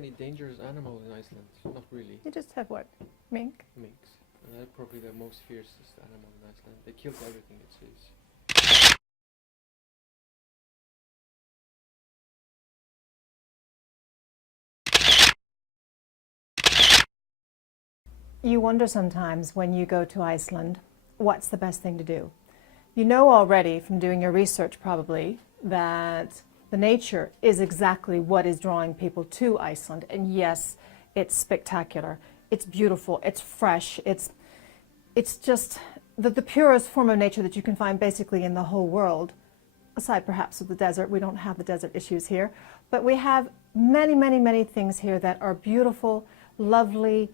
any dangerous animal in Iceland. Not really. You just have what? Mink? Minks. And they're probably the most fiercest animal in Iceland. They killed everything, it says. You wonder sometimes when you go to Iceland, what's the best thing to do? You know already from doing your research probably that the nature is exactly what is drawing people to Iceland. And yes, it's spectacular. It's beautiful. It's fresh. It's just the purest form of nature that you can find basically in the whole world, aside perhaps of the desert. We don't have the desert issues here, but we have many, many, many things here that are beautiful, lovely,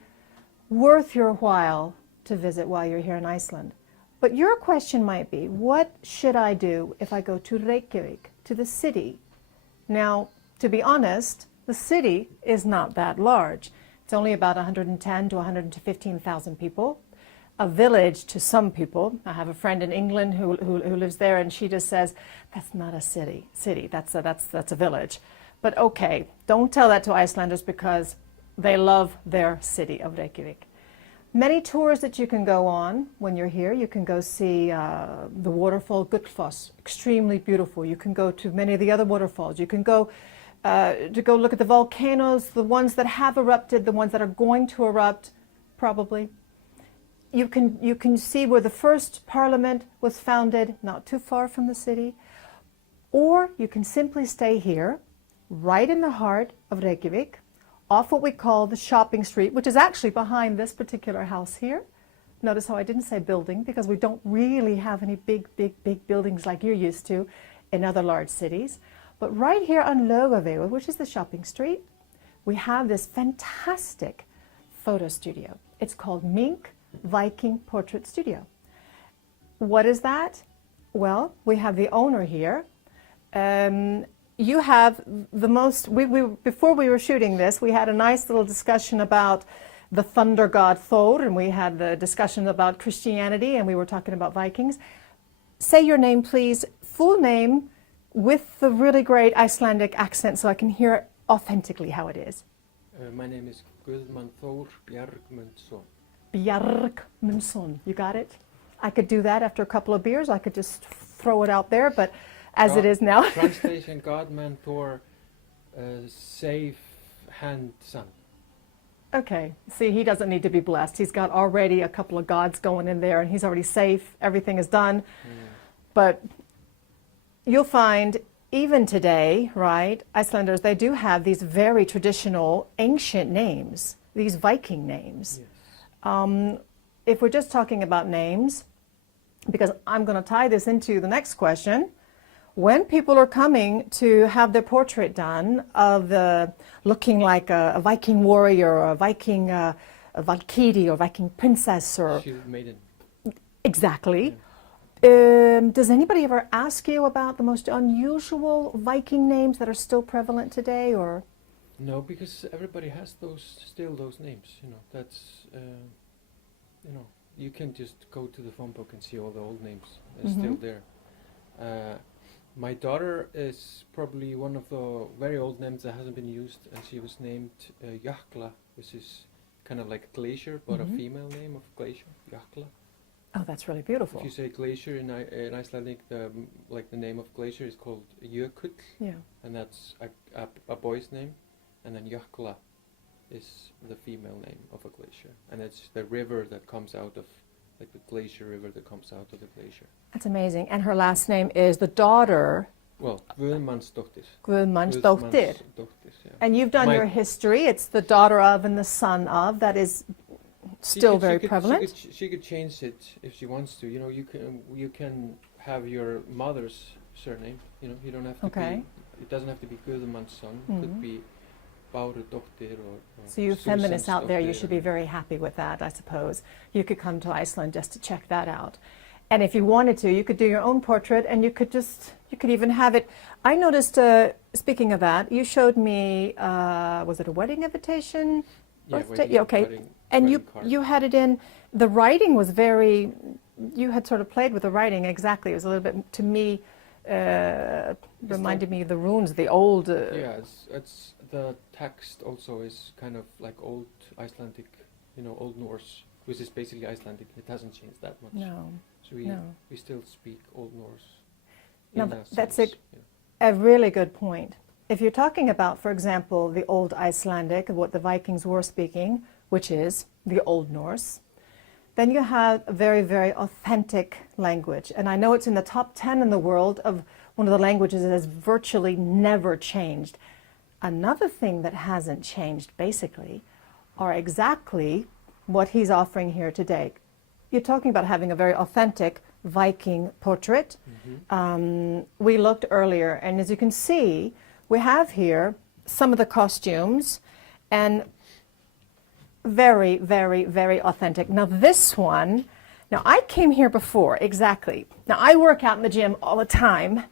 worth your while to visit while you're here in Iceland. But your question might be, what should I do if I go to Reykjavik, to the city? Now, to be honest, the city is not that large. It's only about 110 to 115,000 people. A village to some people. I have a friend in England who lives there, and she just says, that's not a city. That's a village. But okay, don't tell that to Icelanders because they love their city of Reykjavik. Many tours that you can go on when you're here. You can go see the waterfall Gullfoss, extremely beautiful. You can go to many of the other waterfalls. You can go to go look at the volcanoes, the ones that have erupted, the ones that are going to erupt, probably. You can see where the first parliament was founded, not too far from the city. Or you can simply stay here, right in the heart of Reykjavik, off what we call the shopping street, which is actually behind this particular house here. Notice how I didn't say building, because we don't really have any big buildings like you're used to in other large cities. But right here on Laugavegur, which is the shopping street, we have this fantastic photo studio. It's called Mink Viking Portrait Studio. What is that? Well, we have the owner here. You have the most, before we were shooting this, we had a nice little discussion about the thunder god Thor, and we had the discussion about Christianity, and we were talking about Vikings. Say your name, please, full name, with the really great Icelandic accent so I can hear authentically how it is. My name is Guðmann Thor Bjargmundsson. Bjargmundsson, you got it? I could do that after a couple of beers. I could just throw it out there, but as it is now. Translation, Godman Thor, safe hand son. Okay, see, he doesn't need to be blessed. He's got already a couple of gods going in there, and he's already safe. Everything is done. But you'll find, even today, right, Icelanders, they do have these very traditional, ancient names, these Viking names. Yes. If we're just talking about names, because I'm going to tie this into the next question, when people are coming to have their portrait done of looking like a Viking warrior or a Viking a Valkyrie or Viking princess or... Shield maiden. Exactly. Yeah. Does anybody ever ask you about the most unusual Viking names that are still prevalent today, or...? No, because everybody has still those names, you know, that's, you know, you can just go to the phone book and see all the old names, they're still there. My daughter is probably one of the very old names that hasn't been used, and she was named Jökla, which is kind of like glacier, but a female name of glacier, Jökla. Oh, that's really beautiful. If you say glacier in Icelandic, like the name of glacier is called Jökull, and that's a boy's name, and then Jökla is the female name of a glacier, and it's the river that comes out of, like the glacier river that comes out of the glacier. That's amazing. And her last name is the daughter... Well, Guðmundsdóttir. Guðmundsdóttir. Yeah. And you've done your history. It's the daughter of and the son of. That is still very prevalent. She could change it if she wants to. You know, you can have your mother's surname. You know, you don't have to be... It doesn't have to be Guðmundsson. It could be Bárudóttir or so you feminists out there, you should be very happy with that, I suppose. You could come to Iceland just to check that out. And if you wanted to, you could do your own portrait, and you could even have it. I noticed, speaking of that, you showed me, was it a wedding invitation? Yeah, okay. And you had it in, the writing was very, you had sort of played with the writing exactly. It was a little bit, to me, reminded me of the runes, the old. Yeah, it's the text also is kind of like old Icelandic, Old Norse, which is basically Icelandic. It hasn't changed that much. No. So we still speak Old Norse. No, that's a really good point. If you're talking about, for example, the old Icelandic, what the Vikings were speaking, which is the Old Norse, then you have a very, very authentic language. And I know it's in the top 10 in the world of one of the languages that has virtually never changed. Another thing that hasn't changed, basically, are exactly what he's offering here today. You're talking about having a very authentic Viking portrait. We looked earlier, and as you can see, we have here some of the costumes, and very, very, very authentic. Now this one, now I came here before, exactly. Now I work out in the gym all the time,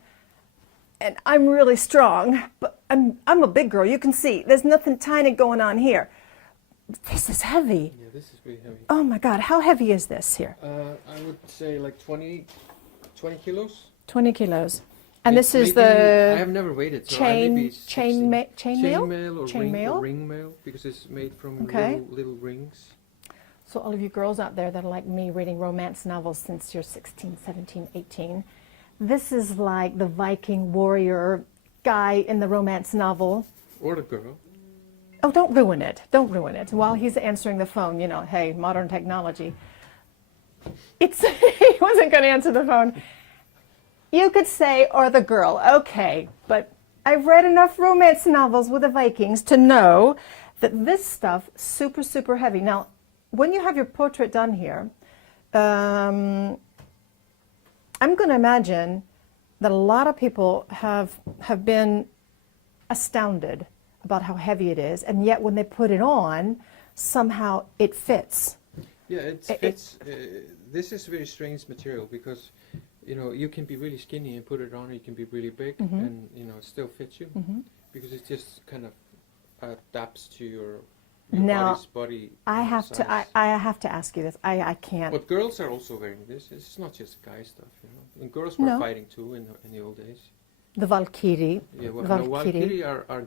and I'm really strong, but I'm a big girl. You can see, there's nothing tiny going on here. This is heavy. Yeah, this is really heavy. Oh my God, how heavy is this here? I would say like 20 kilos. 20 kilos. And this is I the have never weighed it. So chain mail? Chain mail or ring mail, because it's made from little rings. So all of you girls out there that are like me reading romance novels since you're 16, 17, 18, this is like the Viking warrior guy in the romance novel. Or the girl. Oh, don't ruin it. Don't ruin it. While he's answering the phone, hey, modern technology. He wasn't going to answer the phone. You could say, or the girl, okay, but I've read enough romance novels with the Vikings to know that this stuff, super, super heavy. Now, when you have your portrait done here, I'm going to imagine that a lot of people have been astounded about how heavy it is, and yet when they put it on, somehow it fits. Yeah, it fits. This is very strange material because, you can be really skinny and put it on, you can be really big, and, it still fits you, because it just kind of adapts to your body's body size. I have to ask you this. I can't. But girls are also wearing this. It's not just guy stuff, And girls were fighting too in the old days. The Valkyrie. Yeah, well, Valkyrie are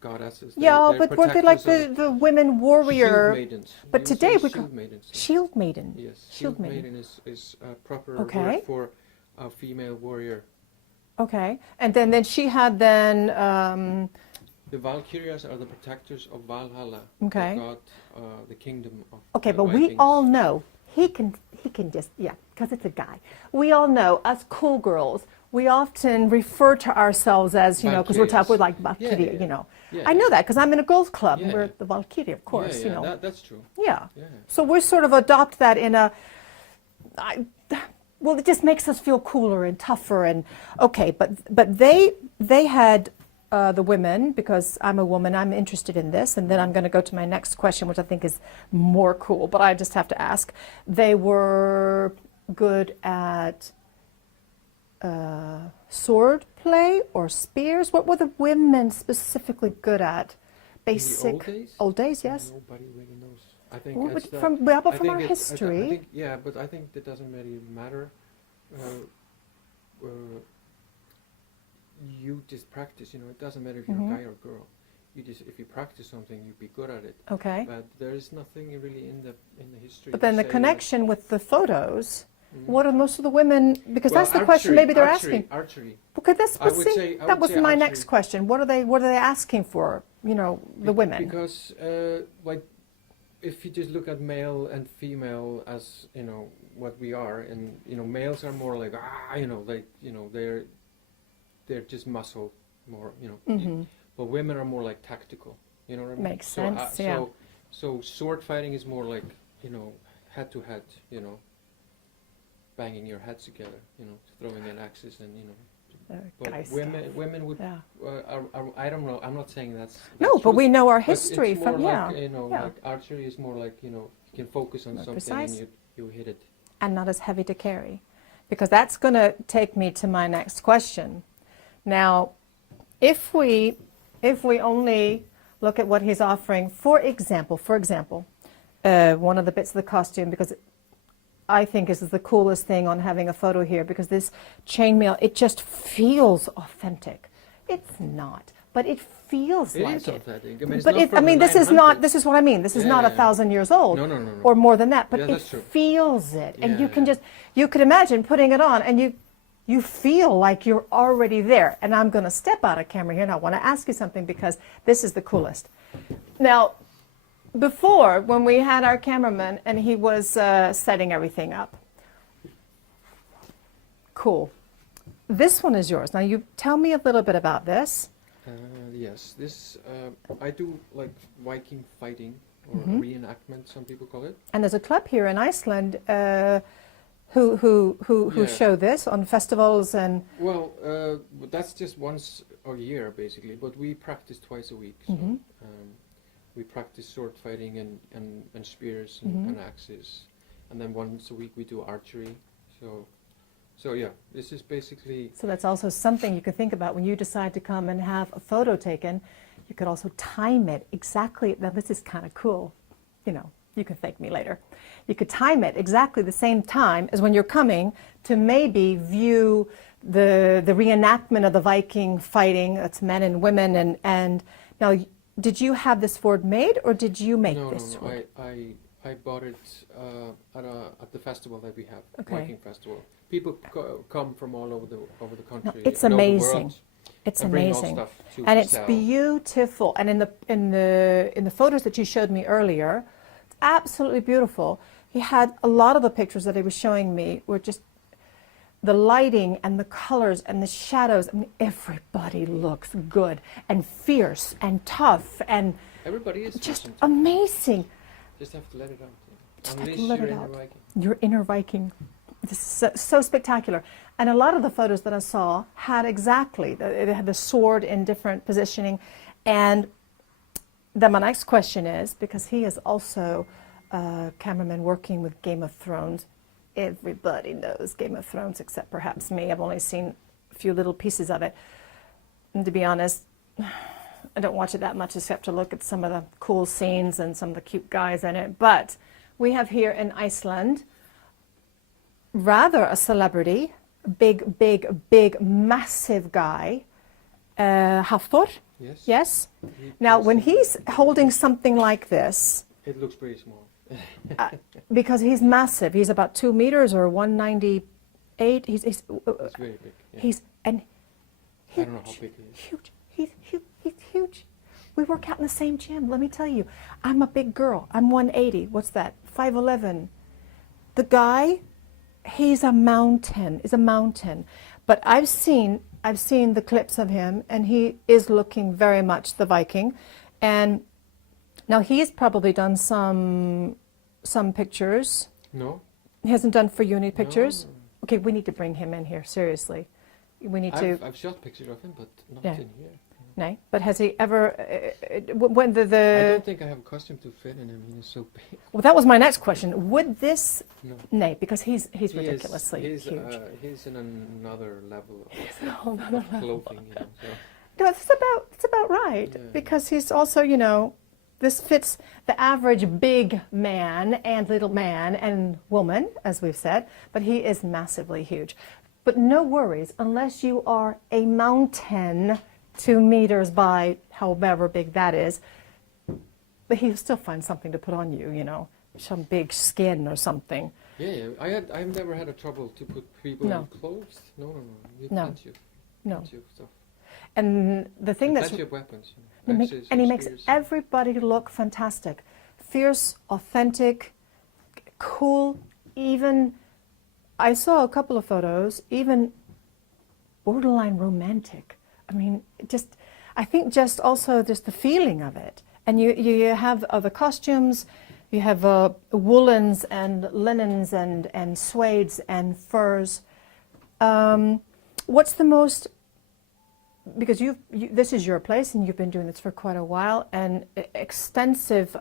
goddesses. But weren't they like the women warrior? Shield maidens. But today we shield maidens. Shield maiden. Yes, shield maiden is a proper word for a female warrior. Okay, and then she had the Valkyrias are the protectors of Valhalla. Okay. The god, the kingdom of. Okay, but Vikings. we all know he can just because it's a guy. We all know us cool girls. We often refer to ourselves as because we're like Valkyria, Yeah, I know that because I'm in a girls' club and we're the Valkyria, of course. That's true. Yeah. Yeah. So we sort of adopt that in well, it just makes us feel cooler and tougher and okay. But they had the women, because I'm a woman, I'm interested in this, and then I'm going to go to my next question, which I think is more cool. But I just have to ask. They were good at sword play or spears? What were the women specifically good at? Basic. In the old days? Old days, yes. Nobody really knows. I think from our history. But I think that doesn't really matter. You just practice. It doesn't matter if you're a guy or a girl. If you practice something, you'd be good at it. Okay. But there is nothing really in the history. But then the connection with the photos. What are most of the women? Because that's the question. Maybe they're asking. Archery. Okay, that was my next question. What are they asking for? The women. Because if you just look at male and female as what we are, and males are more like they're just muscle more, but women are more like tactical. You know what I mean? Makes sense. Yeah. So sword fighting is more like head to head. Banging your heads together, throwing in axes and But women would. Yeah. I don't know. I'm not saying that's no, but true, we know our history from like, like archery is more like you can focus on something precise. And you hit it. And not as heavy to carry, because that's going to take me to my next question. Now, if we only look at what he's offering, for example, one of the bits of the costume, because I think is the coolest thing on having a photo here, because this chainmail, it just feels authentic. It's not, but it feels It like is it. authentic. I mean, it's But not from the this is not, 900s. this is what I mean. This is Yeah, not yeah, 1,000 years old No, no, no, no. or more than that, but Yeah, it that's true. feels it. And Yeah, you can yeah. just, you could imagine putting it on and you feel like you're already there. And I'm going to step out of camera here and I want to ask you something, because this is the coolest. Now, before, when we had our cameraman and he was setting everything up, cool. This one is yours. Now, you tell me a little bit about this. Yes, this I do like Viking fighting or Mm-hmm. reenactment. Some people call it. And there's a club here in Iceland who Yeah. show this on festivals and. Well, that's just once a year basically, but we practice twice a week. So, Mhm. we practice sword fighting and spears and, Mhm. and axes, and then once a week we do archery. So yeah, this is basically. So that's also something you could think about when you decide to come and have a photo taken. You could also time it exactly. Now this is kind of cool. You know, you can thank me later. You could time it exactly the same time as when you're coming to maybe view the reenactment of the Viking fighting. That's men and women. And now, did you have this sword made, or did you make No, this no, sword? I bought it at the festival that we have, Okay. Viking festival. People come from all over the country. No, it's and over the amazing. world, It's and bring all amazing. stuff to And it's sell. beautiful. And in the photos that you showed me earlier, it's absolutely beautiful. He had a lot of the pictures that he was showing me were just the lighting and the colors and the shadows. I mean, everybody looks good and fierce and tough and Everybody is just fishing. amazing. Just have to let it out. Just have to Unleash let your it inner out. Viking. Your inner Viking. This is so spectacular. And a lot of the photos that I saw had exactly, it had the sword in different positioning. And then my next question is, because he is also a cameraman working with Game of Thrones. Everybody knows Game of Thrones except perhaps me. I've only seen a few little pieces of it. And to be honest, I don't watch it that much except to look at some of the cool scenes and some of the cute guys in it. But we have here in Iceland rather a celebrity, big, massive guy, Hafþór. Yes. Yes. He Now, plays when in- he's holding something like this, It looks pretty small. because he's massive, he's about 2 meters or 198. He's It's very big. Yeah. he's and I don't know how big he is. huge. He's huge. We work out in the same gym. Let me tell you, I'm a big girl. I'm 180. What's that? 5'11". The guy, he's a mountain. Is a mountain. But I've seen the clips of him, and he is looking very much the Viking. And now he's probably done some pictures. No. He hasn't done for you any pictures. No. Okay, we need to bring him in here. Seriously, we need to. I've shot pictures of him, but not Yeah. in here. No, but has he ever? When I the don't think I have a costume to fit in him. He's so big. well, that was my next question. Would this? No. No, because he's He is- ridiculously he's, huge. He's in another level of a whole nother level. clothing. You know, so. No, it's about right, Yeah. because he's also, this fits the average big man and little man and woman, as we've said, but he is massively huge. But no worries, unless you are a mountain 2 meters by however big that is, but he'll still find something to put on you, some big skin or something. Yeah. I've never had a trouble to put people No. in clothes. No. We have No. plenty of No. plenty of stuff. And the thing And that's plenty of weapons. and he makes spears. everybody look fantastic, fierce, authentic, cool. Even I saw a couple of photos, even borderline romantic. I mean, I think just also just the feeling of it. And you have other costumes, you have woolens and linens and suedes and furs. What's the most? Because this is your place and you've been doing this for quite a while, and extensive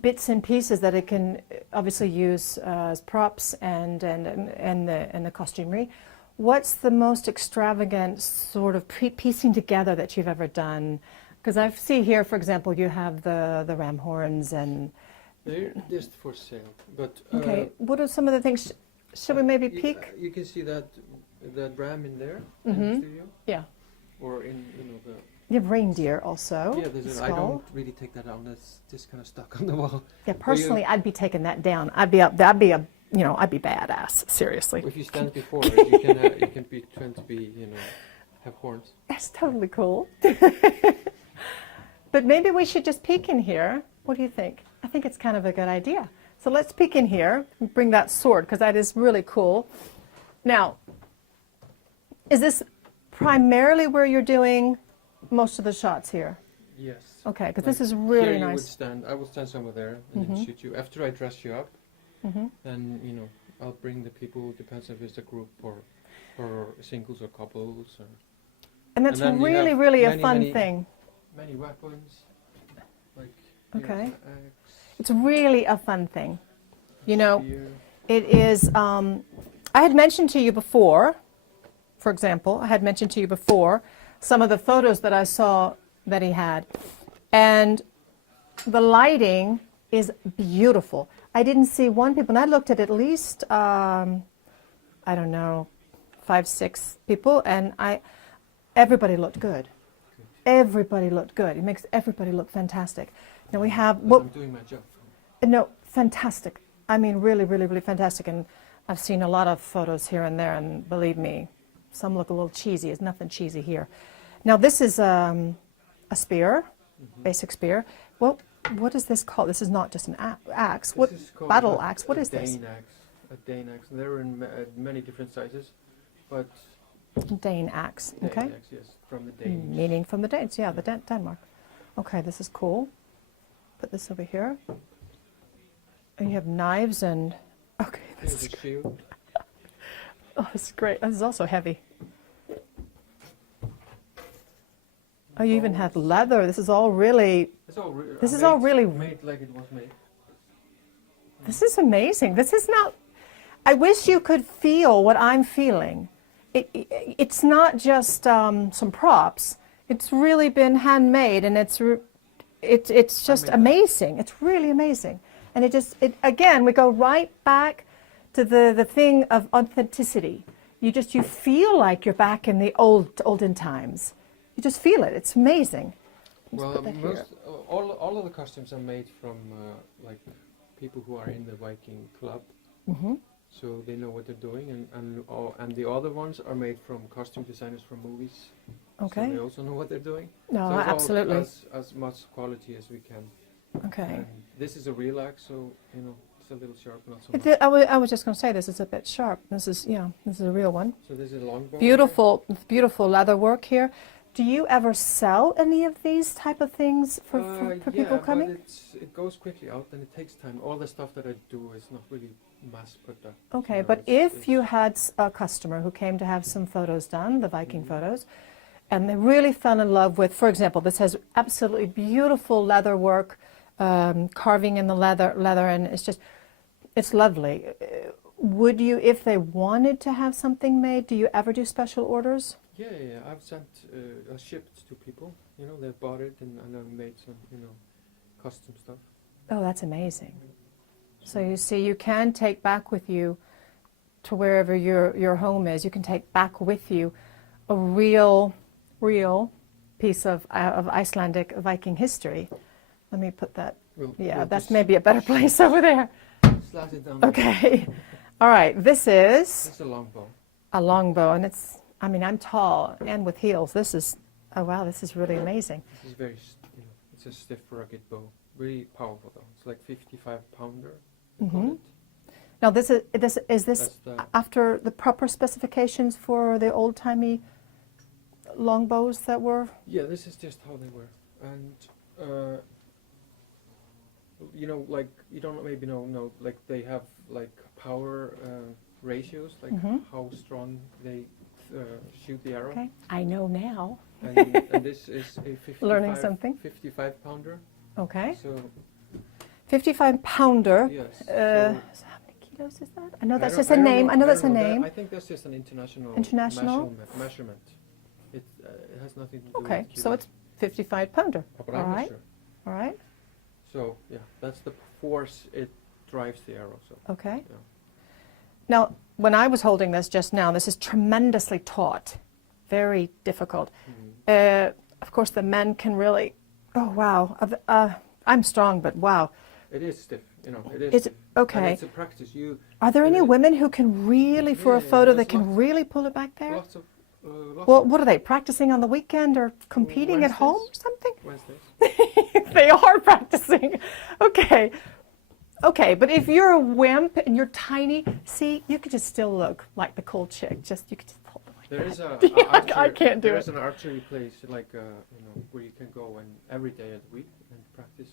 bits and pieces that it can obviously use as props and the costumery. What's the most extravagant sort of piecing together that you've ever done? Because I see here, for example, you have the ram horns and They're just for sale, but Okay, what are some of the things? Should we maybe peek? You can see that ram in there in Mm-hmm. the studio, Yeah. or in the. You have reindeer also. Yeah, there's I don't really take that down. That's just kind of stuck on the wall. Yeah, personally, I'd be taking that down. I'd be badass. Seriously. If you stand before it, you can be trying to be have horns. That's totally cool. But maybe we should just peek in here. What do you think? I think it's kind of a good idea. So let's peek in here and bring that sword, because that is really cool. Now, is this primarily where you're doing most of the shots here? Yes. Okay, because this is really here nice. I will stand somewhere there and then shoot you. After I dress you up, then I'll bring the people. Depends if it's a group or singles or couples. And that's and really, really a fun thing. Many weapons, like Okay. axe, It's really a fun thing. spear. It is, I had mentioned to you before, for example, some of the photos that I saw that he had. And the lighting is beautiful. I didn't see one people, and I looked at least, I don't know, 5, 6 people, and everybody looked good. Everybody looked good. It makes everybody look fantastic. Now we have, I'm doing my job. no, fantastic. I mean, really, really, really fantastic. And I've seen a lot of photos here and there, and believe me, some look a little cheesy. There's nothing cheesy here. Now this is a spear, basic spear. Well, what is this called? This is not just an axe. What battle axe? What is this? A Dane axe. They're in many different sizes, but Dane axe. Okay. Dane axe, yes, from the Danes. Meaning from the Danes. Yeah, the Denmark. Okay, this is cool. Put this over here. And you have knives and. Okay, this Here's is a shield. Oh, this is great. This is also heavy. Oh, you even have leather. This is all really. It's all This is all really. made like it was made. This is amazing. This is not. I wish you could feel what I'm feeling. It's not just some props. It's really been handmade, and it's just amazing. It's really amazing, and again we go right back to the thing of authenticity. You feel like you're back in the olden times. You just feel it. It's amazing. Well, all of the costumes are made from like people who are in the Viking club. So they know what they're doing, and the other ones are made from costume designers from movies. Okay. So they also know what they're doing. No, so it's absolutely. all as much quality as we can. Okay. And this is a real axe, so it's a little sharp, not so much. I was just going to say this is a bit sharp. This is a real one. So this is a longbow. Beautiful leather work here. Do you ever sell any of these type of things for people coming? But it goes quickly out and it takes time. All the stuff that I do is not really mass product. Okay, but if you had a customer who came to have some photos done, the Viking photos, and they really fell in love with, for example, this has absolutely beautiful leather work, carving in the leather, and it's lovely. Would you, if they wanted to have something made, do you ever do special orders? Yeah. I've sent, shipped to people. They've bought it and I've made some, custom stuff. Oh, that's amazing. So you see, you can take back with you to wherever your home is. You can take back with you a real piece of Icelandic Viking history. Let me put that. That's maybe a better place over there. Slide it down. Okay. All right. This is a longbow. A longbow, and I'm tall and with heels. This is really amazing. This is very, it's a stiff, rugged bow. Really powerful though. It's like 55-pounder. Now this is after the proper specifications for the old-timey longbows that were? Yeah, this is just how they were. And like you don't maybe know like they have like power ratios, like how strong they shoot the arrow. Okay, I know now. And this is a 55-pounder. Okay. So 55-pounder. Yes. So how many kilos is that? I know that's just a name. I know that's a name. I think that's just an international measurement. It has nothing to do with kilos. So it's 55-pounder. But I'm not sure. All right. So yeah, that's the force it drives the arrow. So Okay. yeah. Now, when I was holding this just now, this is tremendously taut, very difficult. Of course, the men can really. Oh wow! I'm strong, but wow. It is stiff, you know. It is. Is Stiff. it okay? And it's a practice. Are there any women who can really, for a Yeah, photo, there's that can lots- really pull it back there? Lots of. Well, what are they practicing on the weekend or competing at home or Wednesdays. something? Wednesdays. They are practicing. Okay. Okay, but if you're a wimp and you're tiny, see, you could just still look like the cool chick. You could just hold it like There that. is a. I can't do There it. is an archery place like you know, where you can go and every day of the week and practice.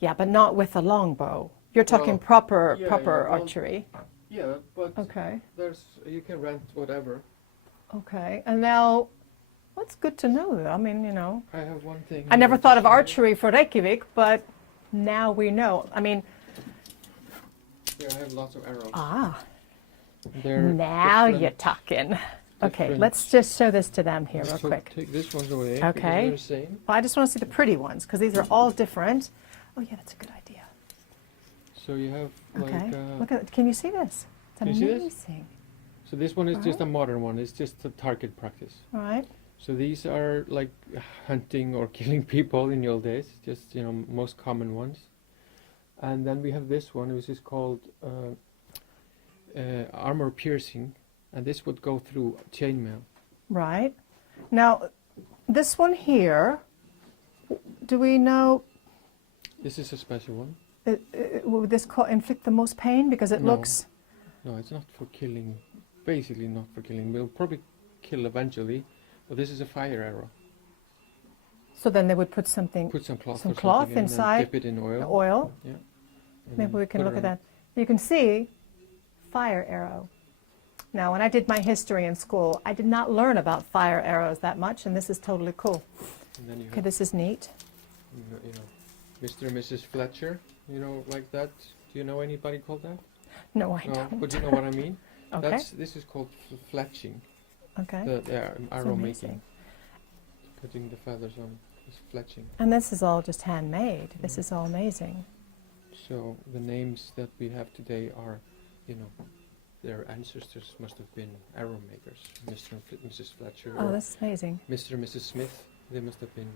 Yeah, but not with a longbow. You're talking Well, proper yeah, proper yeah, well, archery. Yeah, but Okay. you can rent whatever. Okay. And now, what's good to know, though? I mean, you know, I have one thing. I never here thought to of show you. archery for Reykjavik, but now we know. I mean, Here I have lots of arrows. now different- you're talking. Okay, different- let's just show this to them here real So quick. take this one away. Okay. Because they're the same. Well, I just want to see the pretty ones because these are all different. Oh yeah, that's a good idea. So you have Okay, like. look at. Can you see this? It's Can you see this? amazing. So this one is just a Alright. modern one. It's just a target practice. All right. So these are like hunting or killing people in the old days. Just most common ones. And then we have this one, which is called armor piercing, and this would go through chainmail. Right. Now, this one here. Do we know? This is a special one. Would this inflict the most pain because it No. looks? No, it's not for killing. Basically, not for killing. We'll probably kill eventually, but this is a fire arrow. So then they would put something, Put some cloth, some or cloth something in inside, and dip it in oil. oil. Yeah. and Maybe then we can put it look at on. that. You can see fire arrow. Now, when I did my history in school, I did not learn about fire arrows that much, and this is totally cool. And then you Okay, have, this is neat. Mr. and Mrs. Fletcher, like that. Do you know anybody called that? No, I No, don't. but you know what I mean? Okay. This is called fletching. Okay. The arrow amazing. making. Putting the feathers on is fletching. And this is all just handmade. This is all amazing. So the names that we have today are, their ancestors must have been arrow makers. Mr. and Mrs. Fletcher. Oh, or this is amazing. Mr. and Mrs. Smith. They must have been,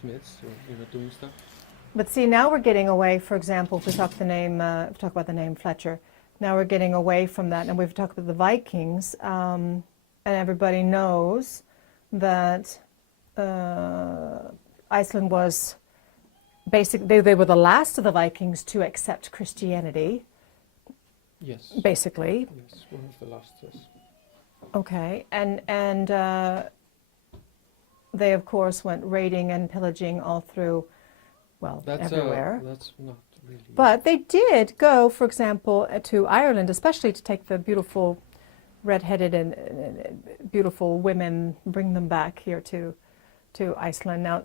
smiths or doing stuff. But see, now we're getting away. For example, if we talk about the name Fletcher. Now we're getting away from that, and we've talked about the Vikings, and everybody knows that Iceland was basically they were the last of the Vikings to accept Christianity. Yes. Basically, Yes, one of the last. Yes. okay, and they of course went raiding and pillaging all through, well, everywhere. That's not really. But they did go, for example, to Ireland, especially to take the beautiful red-headed and beautiful women, bring them back here to Iceland. Now,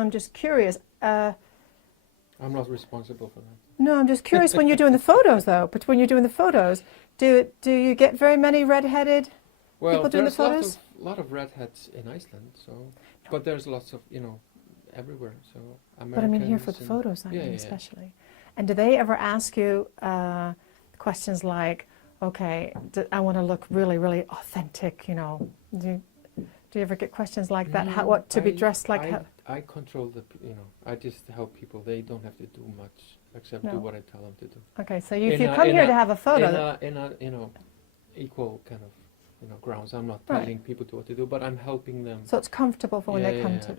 I'm just curious. I'm not responsible for that. No, I'm just curious when you're doing the photos, though. But when you're doing the photos, do you get very many red-headed people doing the there's photos? lot of redheads in Iceland, so. But there's lots of everywhere. So Americans. But I mean here for the and- photos, I yeah, mean yeah, yeah. especially. And do they ever ask you questions like, okay, I want to look really, really authentic, Do you ever get questions like that? How, No, what to be dressed like? I control I just help people. They don't have to do much except No. do what I tell them to do. Okay, so if in you a- come in here a- to have a photo, In a equal kind of grounds. I'm not Right. telling people to what to do, but I'm helping them. so it's comfortable for when they come to.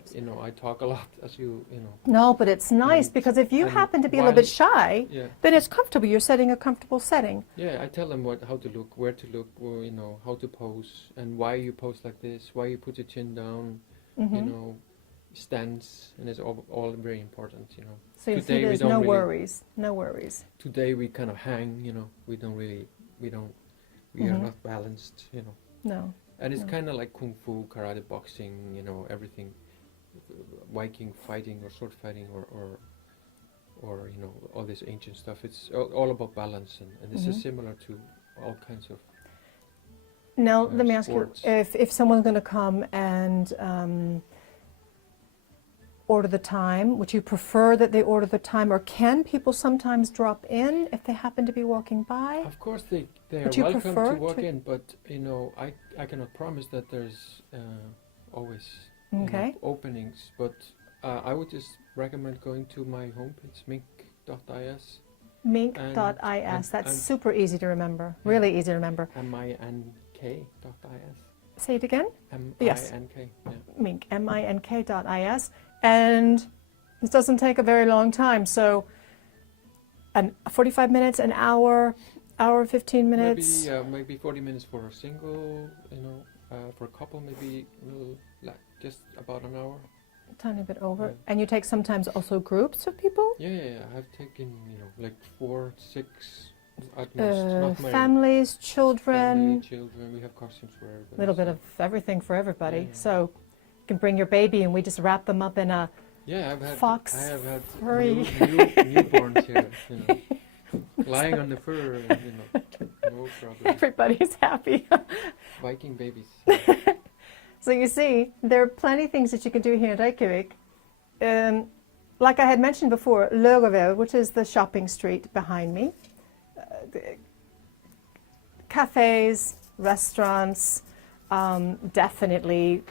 I talk a lot, as you know. No, but it's nice And- because if you and happen to be a little bit shy, Yeah, then it's comfortable. You're setting a comfortable setting. yeah. I tell them how to look, where to look, or, how to pose, and why you pose like this, why you put your chin down, Mhm. stance, and it's all very important. So you Today see, we there's don't no really- worries, no worries. Today we kind of hang. We don't really, we are Mhm. not balanced. No. And it's No. kind of like kung fu, karate, boxing, everything, Viking fighting or sword fighting or all this ancient stuff. It's all about balance, and this is Mhm. similar to all kinds of. Now, let me ask sports. you, if someone's going to come and order the time? Would you prefer that they order the time, or can people sometimes drop in if they happen to be walking by? Of course, they are Would you welcome prefer to walk to- in, but you know, I cannot promise that there's always you know, Okay. openings. But I would just recommend going to my homepage, mink.is. Mink.is. That's and- super easy to remember. Yeah. Really easy to remember. mink.is. Say it again. Yes. M-I-N-K. Yeah. Mink, mink.is, and this doesn't take a very long time. So, 45 minutes, an hour, 15 minutes. Maybe 40 minutes for a single, you know, for a couple maybe just about an hour. A tiny bit over. Yeah. And you take sometimes also groups of people? Yeah. I've taken, you know, like 4, 6 at most. Not my Families, family, children, children. We have costumes for everybody. a little bit so- of everything for everybody. Yeah. So you can bring your baby and we just wrap them up in a Yeah, I have had furry. newborns here, you know, lying on the fur, and, you know, no problem. everybody's happy. Viking babies. So you see, there are plenty of things that you can do here in Reykjavik. Like I had mentioned before, Løgaveg, which is the shopping street behind me. Cafes, restaurants, definitely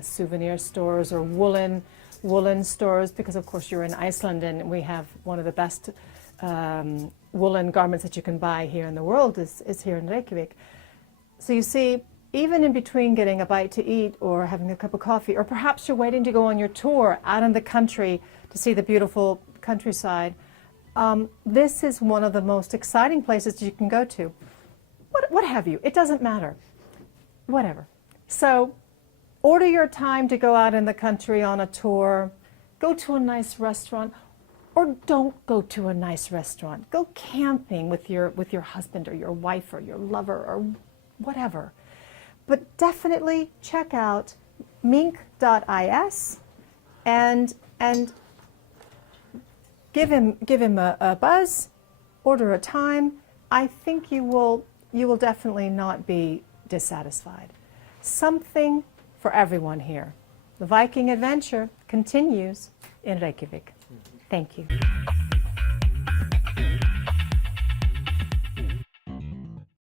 souvenir stores or woolen stores, because of course you're in Iceland and we have one of the best woolen garments that you can buy here in the world is here in Reykjavik. So you see, even in between getting a bite to eat or having a cup of coffee, or perhaps you're waiting to go on your tour out in the country to see the beautiful countryside, this is one of the most exciting places you can go to. What have you? It doesn't matter. Whatever. So order your time to go out in the country on a tour, go to a nice restaurant, or don't go to a nice restaurant. Go camping with your husband or your wife or your lover or whatever. But definitely check out mink.is and give him a buzz, order a time. I think you will definitely not be dissatisfied. Something for everyone here. The Viking adventure continues in Reykjavik. Thank you.